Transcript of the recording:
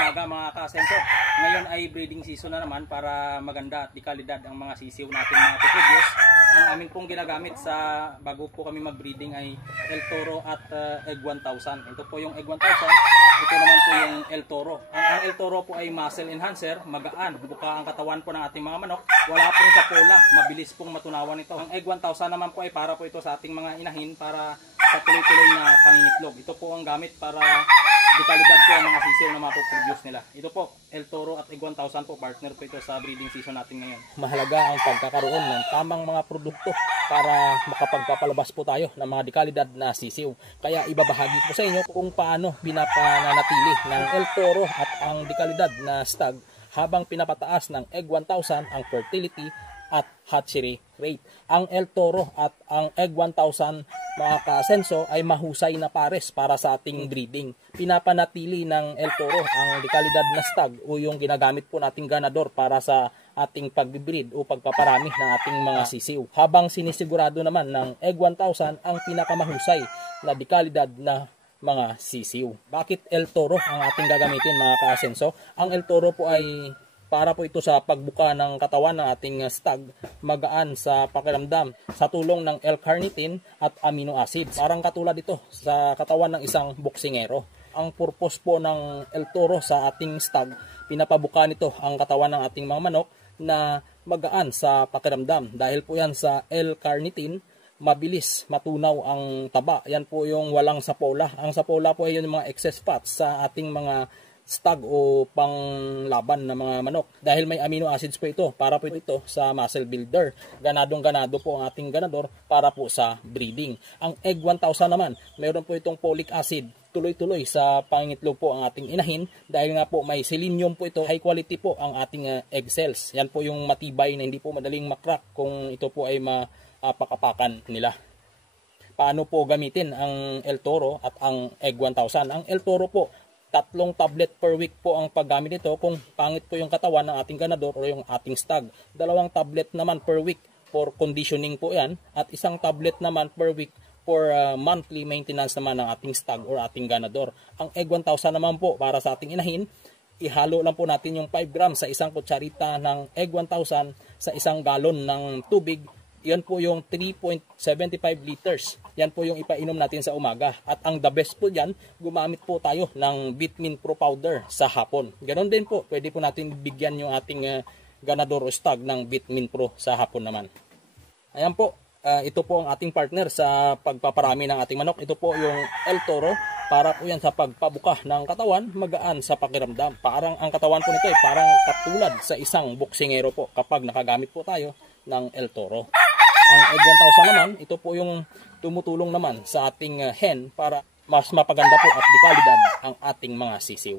umaga mga ka-asenso. Ngayon ay breeding season na naman para maganda at dikalidad ang mga sisiw natin mga produce. Ang amin pong ginagamit sa bago po kami mag-breeding ay El Toro at Egg 1000. Ito po yung Egg 1000. Ito naman po yung El Toro. Ang El Toro po ay muscle enhancer, magaan, buka ang katawan po ng ating mga manok. Wala pong sapola, mabilis pong matunawan ito. Ang Egg 1000 naman po ay para po ito sa ating mga inahin para sa tuloy-tuloy na pangingitlog. Ito po ang gamit para dekalidad po ang mga sisiw na mapoproduce nila. Ito po, El Toro at Egg 1000 po, partner po ito sa breeding season natin ngayon. Mahalaga ang pagkakaroon ng tamang mga produkto para makapagpapalabas po tayo ng mga dekalidad na sisiw. Kaya ibabahagi ko sa inyo kung paano pinapananatili ng El Toro at ang dekalidad na stag habang pinapataas ng Egg 1000 ang fertility at hatchery rate. Ang El Toro at ang Egg 1000 mga ka-asenso ay mahusay na pares para sa ating breeding. Pinapanatili ng El Toro ang dekalidad na stag o yung ginagamit po nating ganador para sa ating pagbibreed o pagpaparami ng ating mga sisiw. Habang sinisigurado naman ng Egg 1000 ang pinakamahusay na dekalidad na mga sisiw. Bakit El Toro ang ating gagamitin mga ka-asenso? Ang El Toro po ay para po ito sa pagbuka ng katawan ng ating stag, magaan sa pakiramdam sa tulong ng L-carnitine at amino acids. Parang katulad ito sa katawan ng isang boksingero. Ang purpose po ng El Toro sa ating stag, pinapabuka nito ang katawan ng ating mga manok na magaan sa pakiramdam. Dahil po yan sa L-carnitine, mabilis matunaw ang taba. Yan po yung walang sapola. Ang sapola po ay yung mga excess fats sa ating mga stag o panglaban na mga manok. Dahil may amino acids po ito, para po ito sa muscle builder. Ganadong-ganado po ang ating ganador para po sa breeding. Ang Egg 1000 naman, mayroon po itong folic acid. Tuloy-tuloy sa pangingitlog po ang ating inahin. Dahil nga po may selenium po ito, high quality po ang ating egg cells. Yan po yung matibay na hindi po madaling makrack kung ito po ay mapakapakan nila. Paano po gamitin ang El Toro at ang Egg 1000? Ang El Toro po, 3 tablet per week po ang paggamit nito kung pangit po yung katawan ng ating ganador o yung ating stag. 2 tablet naman per week for conditioning po yan at 1 tablet naman per week for monthly maintenance naman ng ating stag or ating ganador. Ang Egg 1000 naman po para sa ating inahin, ihalo lang po natin yung 5 grams sa 1 kutsarita ng Egg 1000 sa 1 galon ng tubig. Yan po yung 3.75 liters. Yan po yung ipainom natin sa umaga. At ang the best po dyan, gumamit po tayo ng Vitamin Pro powder sa hapon. Ganon din po, pwede po natin bigyan yung ating ganador o stag ng Vitamin Pro sa hapon naman. Ayan po, ito po ang ating partner sa pagpaparami ng ating manok. Ito po yung El Toro. Para po yan sa pagpabuka ng katawan, magaan sa pakiramdam. Parang ang katawan po nito ay parang katulad sa isang boksingero po kapag nakagamit po tayo ng El Toro. Ang Egg 1000 naman, ito po yung tumutulong naman sa ating hen para mas mapaganda po at dekalidad ang ating mga sisiw.